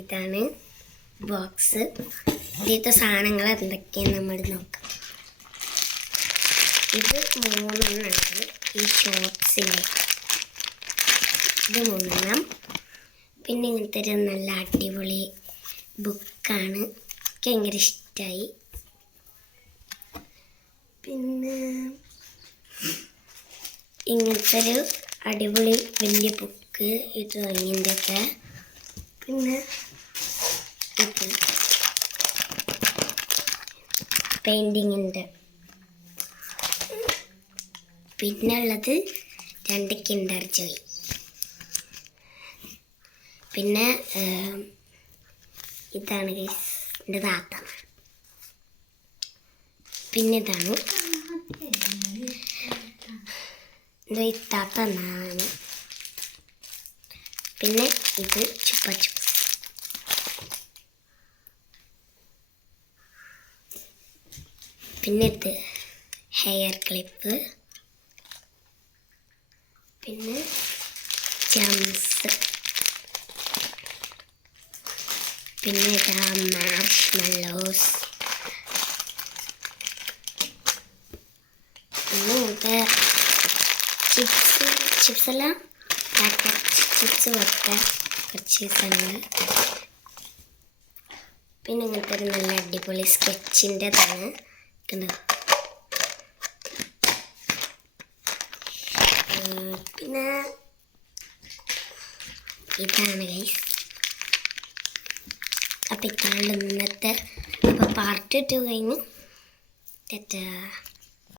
ഇതാണ് ബോക്സ്. ഇതിലത്തെ സാധനങ്ങൾ എന്തൊക്കെയാണ് നമ്മൾ നോക്കാം. ഇത് 3 എണ്ണമുണ്ട് ഈ ഷോർട്സിലെ. ഇത് 3 എണ്ണം. പിന്നെ ഇങ്ങനത്തെ ഒരു നല്ല അടിപൊളി ബുക്കാണ്. എനിക്ക് ഭയങ്കര ഇഷ്ടമായി. പിന്നെ ഇങ്ങനത്തെ ഒരു അടിപൊളി വലിയ ബുക്ക് ഇത് ഇങ്ങനത്തെ. പിന്നെ ഇത് പെയിൻറ്റിങ്ങിൻ്റെ. പിന്നെ ഉള്ളത് 2 കിൻഡർ ജോയ്. പിന്നെ ഇതാണ് എൻ്റെ താത്ത. പിന്നെ ഇതാണ് എൻ്റെ താത്ത എന്നാണ്. പിന്നെ ഇത് ചുപ്പ ചുപ്പ്. പിന്നെ ഇത് ഹെയർ ക്ലിപ്പ്. പിന്നെ ജംസ്. പിന്നെ ഇതാ മാർഷ്മെല്ലോസ്. പിന്നെ ഇത് ചിപ്സ് എല്ലാം പാക്കറ്റ് ചിപ്സ് വെക്കുക കുറച്ച് ദിവസങ്ങൾ. പിന്നെ ഇങ്ങനത്തെ ഒരു നല്ല അടിപൊളി സ്കെച്ചിൻ്റെതാണ്. പിന്നെ ഇതാണ് ഗൈസ്. അപ്പം ഇതാണ് ഇന്നത്തെ. അപ്പോൾ പാർട്ട് 2 കഴിഞ്ഞു.